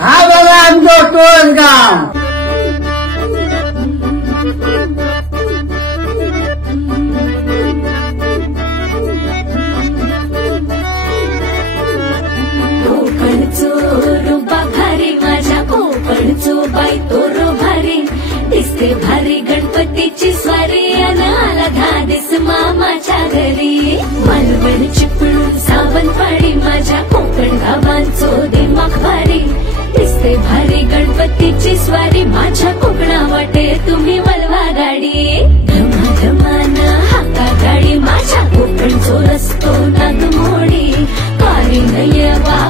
हा बघा आमचं टोळगाव. कोकणचो बाई तोरो भारी दिसते भारी गणपतीची स्वारी आला धादिस मामाच्या घरी. मालवण चिपळूण सावंतवाडी माझ्या कोकण गावांचो दिमाग भारी दिसते भारी गणपतीची स्वारी माझ्या कोकणा वाटे तुम्ही वलवा गाडी. धमाधमान हाका गाडी माझ्या कोकणचो रस्तो नागमोडी कारी नये वा